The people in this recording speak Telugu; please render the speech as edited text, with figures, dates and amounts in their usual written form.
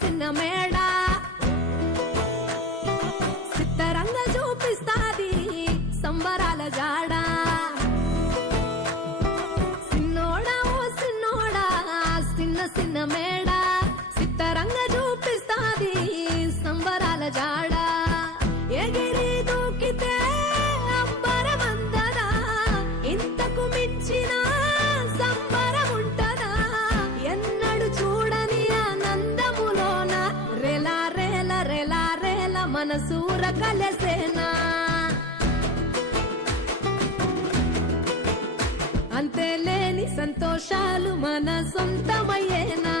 సిన్న మేడ సిత్తరంగ చూపిస్తాది సంబరాల జాడ సిన్నోడా ఓ సిన్నోడా సిన్న సిన్న మేడ సిత్తరంగ చూపిస్తాది సంబరాల జాడ ఎగిరి దూకితే అంబరమందదా ఇంతకు మించిన సంబరముంటదా ఎన్నడు చూడని ఆనందములోన రేలా రేల రేలా రేల మనసూర కలసేనా అంతేలేని సంతోషాలు మన సొంతమయ్యేనా